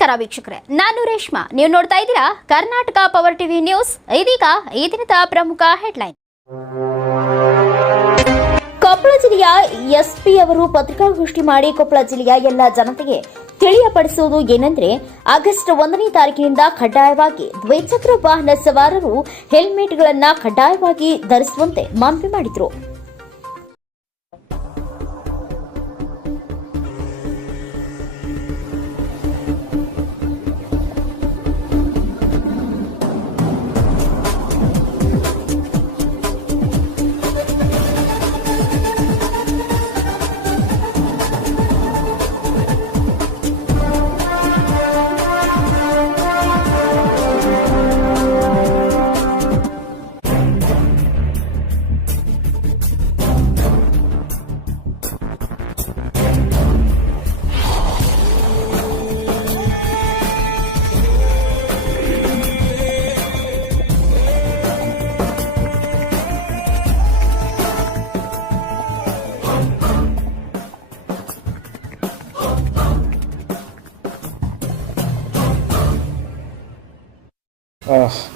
ನಮಸ್ಕಾರ ವೀಕ್ಷಕರೇ, ನಾನು ರೇಷ್ಮಾ. ನೀವು ನೋಡ್ತಾ ಇದ್ದೀರಾ ಕರ್ನಾಟಕ ಪವರ್ ಟಿವಿ ನ್ಯೂಸ್. ಇದೀಗ ಈ ದಿನದ ಪ್ರಮುಖ ಹೆಡ್ಲೈನ್. ಕೊಪ್ಪಳ ಜಿಲ್ಲೆಯ ಎಸ್ಪಿ ಅವರು ಪತ್ರಿಕಾಗೋಷ್ಠಿ ಮಾಡಿ ಕೊಪ್ಪಳ ಜಿಲ್ಲೆಯ ಎಲ್ಲ ಜನತೆಗೆ ತಿಳಿಯಪಡಿಸುವುದು ಏನೆಂದರೆ, ಆಗಸ್ಟ್ 1ನೇ ತಾರೀಕಿನಿಂದ ಕಡ್ಡಾಯವಾಗಿ ದ್ವಿಚಕ್ರ ವಾಹನ ಸವಾರರು ಹೆಲ್ಮೆಟ್ಗಳನ್ನು ಕಡ್ಡಾಯವಾಗಿ ಧರಿಸುವಂತೆ ಮನವಿ ಮಾಡಿದರು.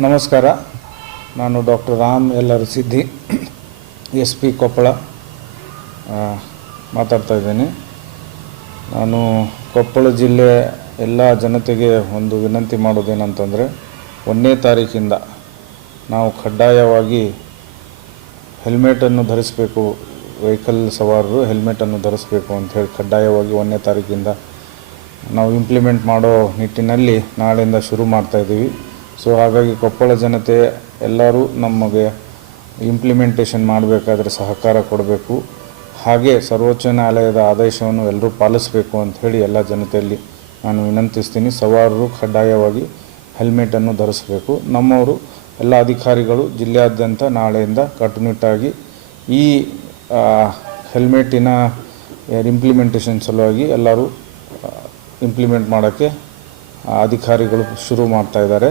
ನಮಸ್ಕಾರ. ನಾನು doctor Ram L Arasiddi, SP Koppal ಮಾತಾಡ್ತಾ ಇದ್ದೀನಿ. ನಾನು ಕೊಪ್ಪಳ ಜಿಲ್ಲೆ ಎಲ್ಲ ಜನತೆಗೆ ಒಂದು ವಿನಂತಿ ಮಾಡೋದೇನಂತಂದರೆ, 1ನೇ ತಾರೀಕಿಂದ ನಾವು ಕಡ್ಡಾಯವಾಗಿ ಹೆಲ್ಮೆಟನ್ನು ಧರಿಸಬೇಕು, ವೆಹಿಕಲ್ ಸವಾರರು ಹೆಲ್ಮೆಟನ್ನು ಧರಿಸಬೇಕು ಅಂಥೇಳಿ ಕಡ್ಡಾಯವಾಗಿ 1ನೇ ತಾರೀಕಿಂದ ನಾವು ಇಂಪ್ಲಿಮೆಂಟ್ ಮಾಡೋ ನಿಟ್ಟಿನಲ್ಲಿ ನಾಳೆಯಿಂದ ಶುರು ಮಾಡ್ತಾಯಿದ್ದೀವಿ. ಸೊ ಹಾಗಾಗಿ ಕೊಪ್ಪಳ ಜನತೆ ಎಲ್ಲರೂ ನಮಗೆ ಇಂಪ್ಲಿಮೆಂಟೇಷನ್ ಮಾಡಬೇಕಾದ್ರೆ ಸಹಕಾರ ಕೊಡಬೇಕು. ಹಾಗೆ ಸರ್ವೋಚ್ಚ ನ್ಯಾಯಾಲಯದ ಆದೇಶವನ್ನು ಎಲ್ಲರೂ ಪಾಲಿಸಬೇಕು ಅಂಥೇಳಿ ಎಲ್ಲ ಜನತೆಯಲ್ಲಿ ನಾನು ವಿನಂತಿಸ್ತೀನಿ. ಸವಾರರು ಕಡ್ಡಾಯವಾಗಿ ಹೆಲ್ಮೆಟನ್ನು ಧರಿಸಬೇಕು. ನಮ್ಮವರು ಎಲ್ಲ ಅಧಿಕಾರಿಗಳು ಜಿಲ್ಲೆಯಾದ್ಯಂತ ನಾಳೆಯಿಂದ ಕಟ್ಟುನಿಟ್ಟಾಗಿ ಈ ಹೆಲ್ಮೆಟಿನ ಇಂಪ್ಲಿಮೆಂಟೇಷನ್ ಸಲುವಾಗಿ ಎಲ್ಲರೂ ಇಂಪ್ಲಿಮೆಂಟ್ ಮಾಡೋಕ್ಕೆ ಅಧಿಕಾರಿಗಳು ಶುರು ಮಾಡ್ತಾ ಇದ್ದಾರೆ.